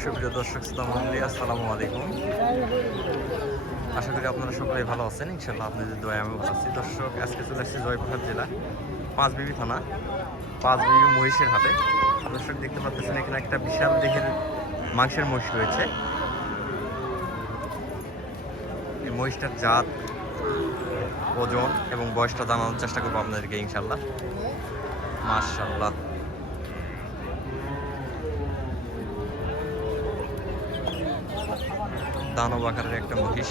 সুপ্রিয় দর্শক শ্রোতামণ্ডলী আসসালামু আলাইকুম। আশা করি আপনারা সকলেই ভালো আছেন। ইনশাল্লাহ আপনাদের দয়া আমি ভালো আছি। দর্শক, আজকে চলে আসছি জয়পুরহাট জেলা, পাঁচবিবি থানা পাঁচ পাঁচবিবি মহিষের হাটে। দর্শক, দেখতে পাচ্ছেন, এখানে একটা বিশাল দেহের মাংসের মহিষ রয়েছে। এই মহিষটার জাত, ওজন এবং বয়সটা জানানোর চেষ্টা করব আপনাদেরকে ইনশাল্লাহ মাশাল্লাহ দানব আকারের একটা মহিষ।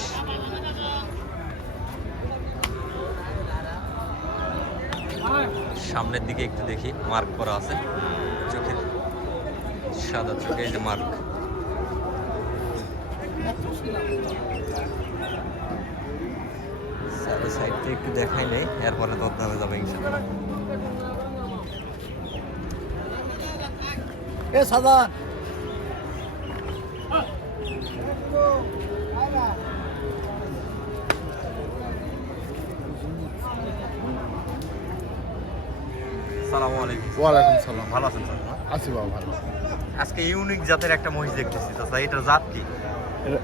সামনের দিকে একটু দেখি মার্ক করা আছে। চোখের সাদা চোখে যে মার্ক সাইড একটু দেখাই নেই, এরপরে তোর দামে যাবে ইনশাল্লাহ এ সালামু আলাইকুম। ওয়ালাইকুম সালাম। ভালো আছেন স্যার? আছি বাবা ভালো আজকে ইউনিক জাতের একটা মহিষ দেখতেছি তো এটার জাত কি? এটা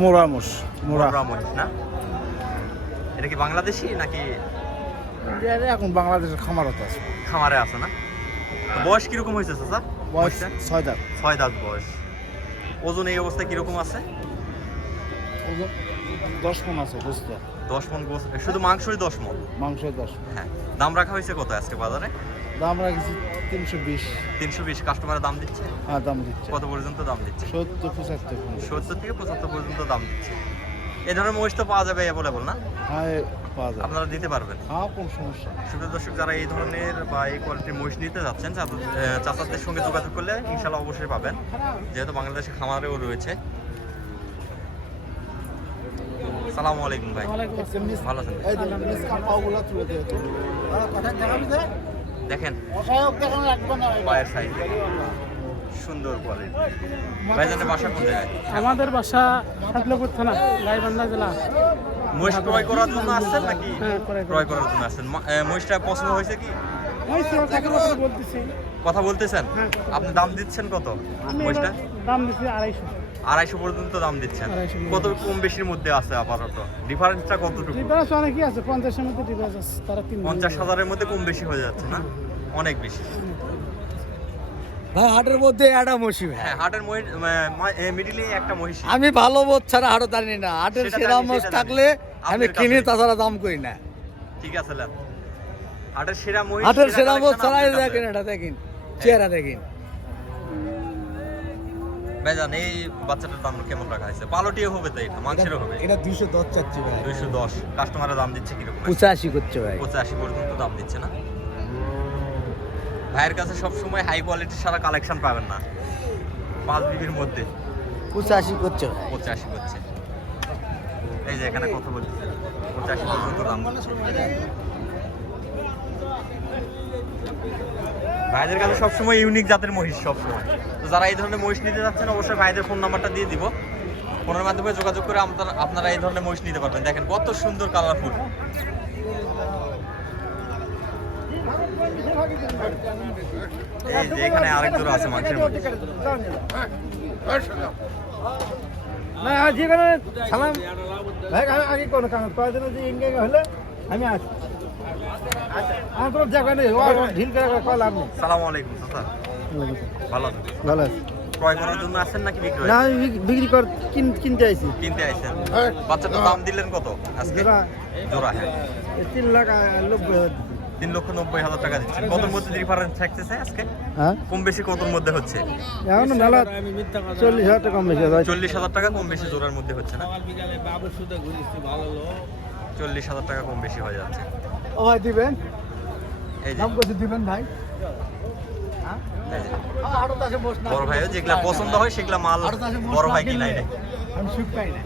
মোরা মোষ মোরা। মহিষ না? এটা কি বাংলাদেশি নাকি? এখন বাংলাদেশের খামারত আছে। খামারে আছে না? বয়স কীরকম হয়েছে চাচা বয়স ছয় দাঁত। ছয় দাঁত বয়স। ওজন এই অবস্থায় কীরকম আছে? দশ মন আছে বুঝত দশ মন শুধু মাংসই দশ মন? মাংসই দশ হ্যাঁ। দাম রাখা হয়েছে কত আজকে বাজারে? দাম রাখছি তিনশো বিশ। তিনশো বিশ। কাস্টমারের দাম দিচ্ছে? হ্যাঁ দাম দিচ্ছে। কত পর্যন্ত দাম দিচ্ছে? সত্তর পঁচাত্তর সত্তর থেকে পঁচাত্তর পর্যন্ত দাম দিচ্ছে। এ ধরনের মহিষ তো পাওয়া যাবে অ্যাভেলেবল না? হ্যাঁ পাওয়া যায় আপনারা দিতে পারবেন। হ্যাঁ কোন সমস্যা সুপ্রিয় দর্শক যারা এই ধরনের বা এই কোয়ালিটির মহিষ নিতে যাচ্ছেন চাচা- চাচাদের সঙ্গে যোগাযোগ করলে ইনশাল্লাহ অবশ্যই পাবেন। যেহেতু বাংলাদেশে খামারেও রয়েছে। সালামু আলাইকুম ভাই। ভালো আছেন? এই দেখেন পায়ের সাইজ সুন্দর কোয়ালিটি ভাইজানের বাসা কোন জায়গায়? আমাদের বাসা সাতলপুর থানা গাইবান্ধা জেলা। মহিষ ক্রয় করার জন্য আসছেন নাকি? হ্যাঁ, ক্রয় করার জন্য আসছেন। মহিষটা পছন্দ হয়েছে কি? কথা বলতেছেন? হ্যাঁ। আপনি দাম দিচ্ছেন কত মহিষটা? দাম দিচ্ছি আড়াইশো। আড়াইশো পর্যন্ত দাম দিচ্ছেন। কত কম বেশির মধ্যে আছে আপাতত? ডিফারেন্সটা কতটুকু? ডিফারেন্স অনেকই আছে পঞ্চাশের মধ্যে ডিফারেন্স আছে তারা পঞ্চাশ হাজারের মধ্যে কম বেশি হয়ে যাচ্ছে না? অনেক বেশি। ভাই হাটের মধ্যে একটা মসি ভাই। হ্যাঁ হাটের মিডিলে একটা মহিষ। আমি ভালো বোধ ছাড়া হাটও জানি না। হাটের সেরা মোষ থাকলে আমি কিনি। তাছাড়া দাম করি না। ঠিক আছে হাটের সেরা মহিষ হাটের সেরা মোষ ছাড়া। দেখেন এটা দেখেন চেহারা দেখেন। ভাইজান এই বাচ্চাটার দাম কেমন রাখা হয়েছে? পালটিও হবে তো এটা মাংসেরও হবে। এটা দুইশো দশ চাচ্ছি ভাই। দুইশো দশ। কাস্টমারের দাম দিচ্ছে কীরকম? পঁচাশি করছে ভাই। পঁচাশি পর্যন্ত দাম দিচ্ছে না? ভাইয়ের কাছে সবসময় হাই কোয়ালিটির সারা কালেকশন পাবেন না। পাঁচ বিবির মধ্যে। পঁচাশি করছে পঁচাশি করছে। এই যে এখানে কথা বলতেছে। পঁচাশি পর্যন্ত দাম। ভাইদের কাছে সবসময় ইউনিক জাতের মহিষ সবসময়। তো যারা এই ধরনের মহিষ নিতে যাচ্ছেন অবশ্যই ভাইদের ফোন নাম্বারটা দিয়ে দিব। ফোনের মাধ্যমে যোগাযোগ করে আপনারা আপনারা এই ধরনের মহিষ নিতে পারবেন। দেখেন কত সুন্দর কালারফুল এই যে এখানে আরেক জোড়া আছে মাংসের মহিষ না যেখানে সালাম। ভাই আগে কোনো কাম কয়দিন যে ইনকে হলে আমি আসি আমার কোনো জায়গা নেই। ঢিল করে কল আপনি সালামু আলাইকুম চাচা ভালো আছেন? ভালো আছে। ক্রয় করার জন্য আসেন নাকি বিক্রয় না আমি বিক্রি কর কিনতে আইছি। কিনতে আইছেন। বাচ্চাটার দাম দিলেন কত আজকে? জোড়া। হ্যাঁ। তিন লাখ নব্বই তিন লক্ষ নব্বই হাজার টাকা দিচ্ছেন কতর মধ্যে ডিফারেন্স থাকতেছে আজকে? হ্যাঁ? কম বেশি কতর মধ্যে হচ্ছে? এখন মেলা চল্লিশ হাজার টাকা কম বেশি আছে। চল্লিশ হাজার টাকা কম বেশি জোড়ার মধ্যে হচ্ছে না? চল্লিশ হাজার টাকা কম বেশি হয়ে যাচ্ছে। ও ভাই দিবেন? এই দাম কত দিবেন ভাই? বড় ভাইও যেগুলা পছন্দ হয় সেগুলা মাল বড় ভাই কিনাই নেই আমি সুখ পাই না।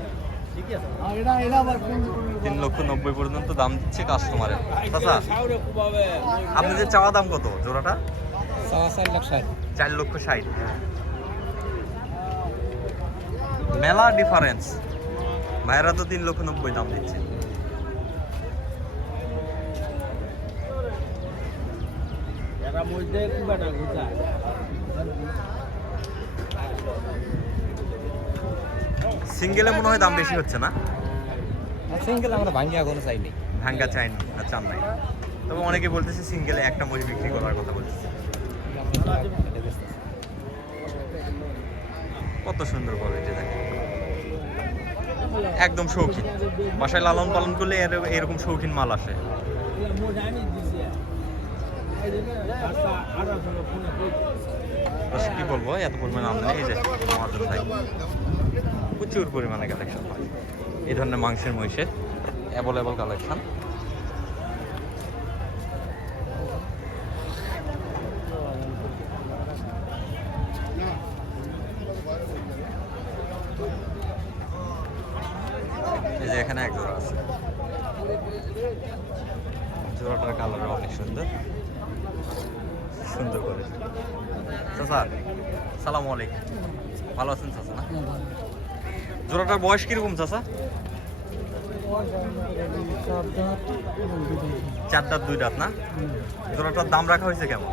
তিন লক্ষ নব্বই পর্যন্ত দাম দিচ্ছে কাস্টমারের চাচা আপনাদের চাওয়া দাম কত জোড়াটা? চার লক্ষ ষাট। মেলা ডিফারেন্স ভাইয়েরা তো তিন লক্ষ নব্বই দাম দিচ্ছে। সিঙ্গেলে মনে হয় দাম বেশি হচ্ছে না? সিঙ্গেল আমরা ভাঙ্গি এখনও চাইনি ভাঙ্গা চাইনি না চান নাই। তবে অনেকে বলতেছে সিঙ্গেলে একটা মহিষ বিক্রি করার কথা বলতেছে। কত সুন্দর কোয়ালিটি দেখেন একদম শৌখিন। বাসায় লালন পালন করলে এর- এরকম শৌখিন মাল আসে। দর্শক কি বলব? এত পরিমাণে আমদানি এই যে মহাজন ভাই প্রচুর পরিমাণে কালেকশন হয়। এই ধরনের মাংসের মহিষের অ্যাভেলেবল কালেকশন এই যে এখানে এক জোড়া আছে। জোড়াটার কালার অনেক সুন্দর। সুন্দর করে। আলাইকুম। ভালো আছেন না? জোড়াটার বয়স কীরকম, চাচা? চার দাঁত, দুই দাঁত, না? জোড়াটার দাম রাখা হয়েছে কেমন?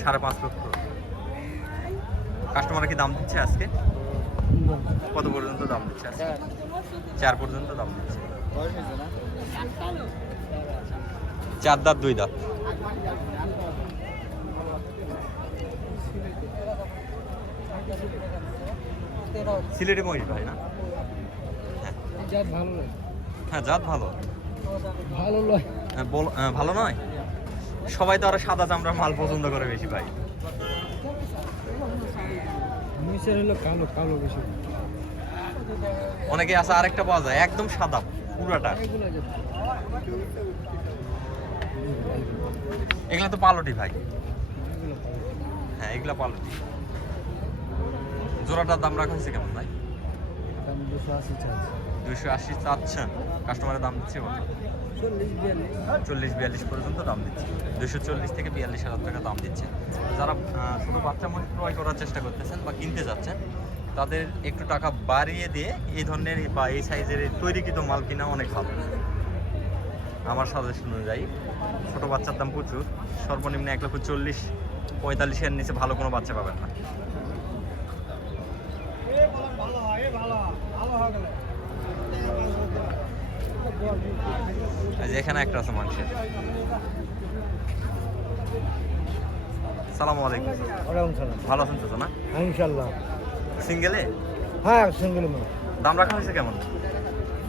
সাড়ে পাঁচ লক্ষ। কাস্টমার কি দাম দিচ্ছে আজকে? কত পর্যন্ত দাম দিচ্ছে আজকে? চার পর্যন্ত দাম দিচ্ছে। চার দাঁত, দুই দাঁত। সিলেটি মহিষ ভাই না? ভালো নয়। হ্যাঁ জাত ভালো। ভালো নয়। হ্যাঁ, বল- হ্যাঁ, ভালো নয়? সবাই তো আরও সাদা চামড়া মাল পছন্দ করে বেশি ভাই। নিচের হলো কালো কালো বেশি। অনেকে আছে আরেকটা পাওয়া যায় একদম সাদা পুরাটা। এগুলা তো পালটি ভাই। হ্যাঁ এগুলা পালটি। জোড়াটার দাম রাখা হয়েছে কেমন ভাই? দুশো আশি চাচ্ছেন? কাস্টমারের দাম দিচ্ছে কত চল্লিশ বিয়াল্লিশ। পর্যন্ত দাম দিচ্ছে। দুশো চল্লিশ থেকে বিয়াল্লিশ হাজার টাকা দাম দিচ্ছে। যারা ছোট বাচ্চা মহিষ ক্রয় করার চেষ্টা করতেছেন বা কিনতে যাচ্ছেন তাদের একটু টাকা বাড়িয়ে দিয়ে এই ধরনের বা এই সাইজের তৈরিকৃত মাল কিনা অনেক ভালো। আমার সাজেশন অনুযায়ী ছোটো বাচ্চার দাম প্রচুর। সর্বনিম্ন এক লক্ষ চল্লিশ পঁয়তাল্লিশের নিচে ভালো কোনো বাচ্চা পাবেন না। এখানে একটা আছে মাংসের সালাম আলাইকুম। ভালো আছেন তো না? ইনশাল্লাহ সিঙ্গেলে হ্যাঁ সিঙ্গেল দাম রাখা হয়েছে কেমন?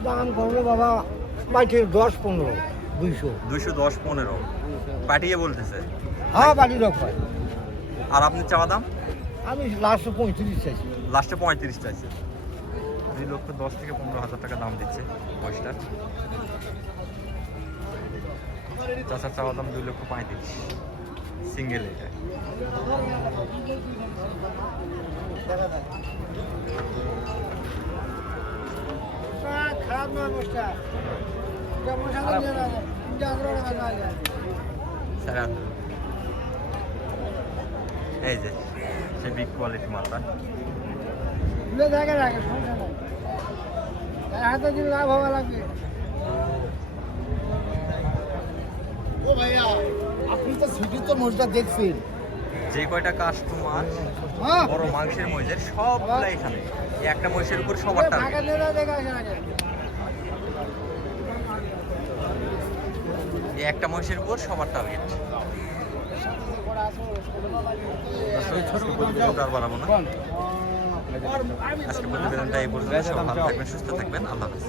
দাম করবে বাবা বাইটে দশ পনেরো দুইশো। দুইশো দশ পনেরো। পাঠিয়ে বলতেছে। হ্যাঁ রক হয় আর আপনি চাওয়া দাম? আমি লাস্টে পঁয়ত্রিশ চাইছি। লাস্টে পঁয়ত্রিশ চাইছে। দুই লক্ষ দশ থেকে পনেরো হাজার টাকা দাম দিচ্ছে বয়সটার চাচার চাওয়া দাম দুই লক্ষ পঁয়ত্রিশ। সিঙ্গেল এটা। এই যে সেই বিগ কোয়ালিটি দেখে রাখে, সমস্যা হাতে যদি লাভ হওয়া লাগবে ও ভাইয়া আপনি তো ছুটি তো মোষটা দেখছেন। যে কয়টা কাস্টমার হ্যাঁ। বড় মাংসের মহিষের সবগুলো এখানে। একটা মহিষের উপর সবার একটা মহিষের উপর সবার টার্গেট বাড়াবো না। আজকে প্রতিবেদনটা এই পর্যন্ত ভালো থাকবেন সুস্থ থাকবেন। আল্লাহ হাফেজ।